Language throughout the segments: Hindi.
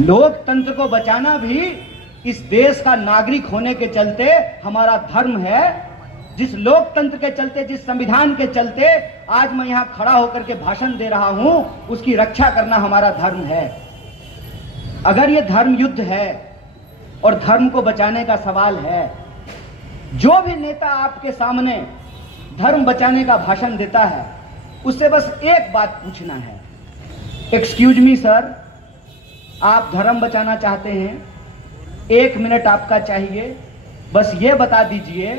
लोकतंत्र को बचाना भी इस देश का नागरिक होने के चलते हमारा धर्म है। जिस लोकतंत्र के चलते, जिस संविधान के चलते आज मैं यहां खड़ा होकर के भाषण दे रहा हूं, उसकी रक्षा करना हमारा धर्म है। अगर ये धर्म युद्ध है और धर्म को बचाने का सवाल है, जो भी नेता आपके सामने धर्म बचाने का भाषण देता है, उससे बस एक बात पूछना है, एक्सक्यूज मी सर, आप धर्म बचाना चाहते हैं, 1 मिनट आपका चाहिए, बस ये बता दीजिए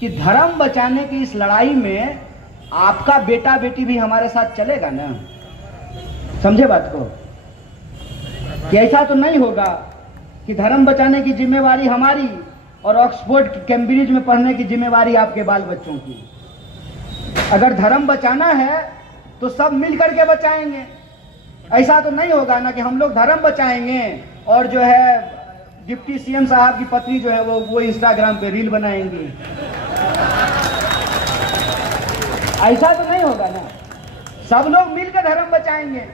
कि धर्म बचाने की इस लड़ाई में आपका बेटा बेटी भी हमारे साथ चलेगा ना? समझे बात को? कि ऐसा तो नहीं होगा कि धर्म बचाने की जिम्मेवारी हमारी और ऑक्सफोर्ड कैम्ब्रिज में पढ़ने की जिम्मेवारी आपके बाल बच्चों की। अगर धर्म बचाना है तो सब मिलकर के बचाएंगे। ऐसा तो नहीं होगा ना कि हम लोग धर्म बचाएंगे और जो है डिप्टी सीएम साहब की पत्नी जो है वो इंस्टाग्राम पे रील बनाएंगी। ऐसा तो नहीं होगा ना, सब लोग मिलकर धर्म बचाएंगे।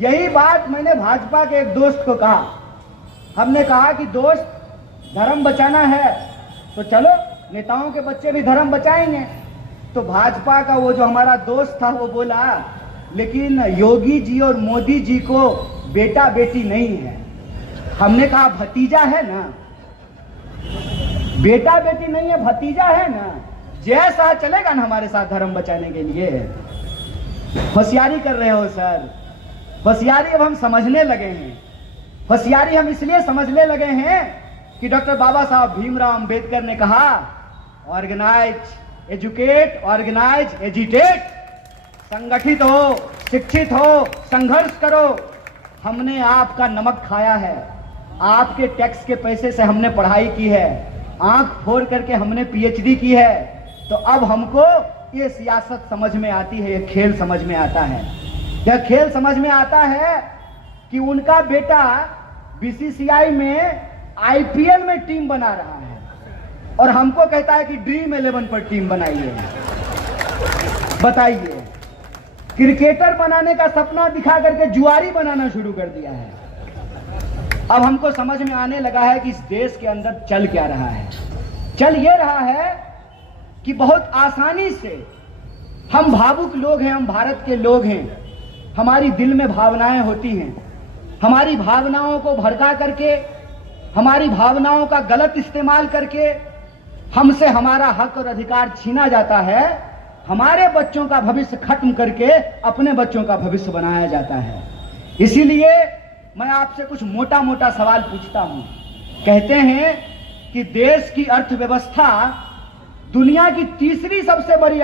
यही बात मैंने भाजपा के एक दोस्त को कहा। हमने कहा कि दोस्त, धर्म बचाना है तो चलो नेताओं के बच्चे भी धर्म बचाएंगे। तो भाजपा का वो जो हमारा दोस्त था वो बोला, लेकिन योगी जी और मोदी जी को बेटा बेटी नहीं है। हमने कहा भतीजा है ना, बेटा बेटी नहीं है, भतीजा है ना। जैसा चलेगा ना हमारे साथ धर्म बचाने के लिए। होशियारी कर रहे हो सर, होशियारी अब हम समझने लगे हैं। होशियारी हम इसलिए समझने लगे हैं कि डॉक्टर बाबा साहब भीमराव अंबेडकर ने कहा, ऑर्गेनाइज, एजुकेट, ऑर्गेनाइज, एजिटेट। संगठित हो, शिक्षित हो, संघर्ष करो। हमने आपका नमक खाया है, आपके टैक्स के पैसे से हमने पढ़ाई की है, आंख फोड़ करके हमने पीएचडी की है। तो अब हमको ये सियासत समझ में आती है, ये खेल समझ में आता है। यह खेल समझ में आता है कि उनका बेटा बीसीसीआई में आईपीएल में टीम बना रहा है और हमको कहता है कि ड्रीम 11 पर टीम बनाइए। बताइए, क्रिकेटर बनाने का सपना दिखा करके जुआरी बनाना शुरू कर दिया है। अब हमको समझ में आने लगा है कि इस देश के अंदर चल क्या रहा है। चल ये रहा है कि बहुत आसानी से हम भावुक लोग हैं, हम भारत के लोग हैं, हमारी दिल में भावनाएं होती हैं। हमारी भावनाओं को भड़का करके, हमारी भावनाओं का गलत इस्तेमाल करके हमसे हमारा हक और अधिकार छीना जाता है। हमारे बच्चों का भविष्य खत्म करके अपने बच्चों का भविष्य बनाया जाता है। इसीलिए मैं आपसे कुछ मोटा मोटा सवाल पूछता हूं। कहते हैं कि देश की अर्थव्यवस्था दुनिया की तीसरी सबसे बड़ी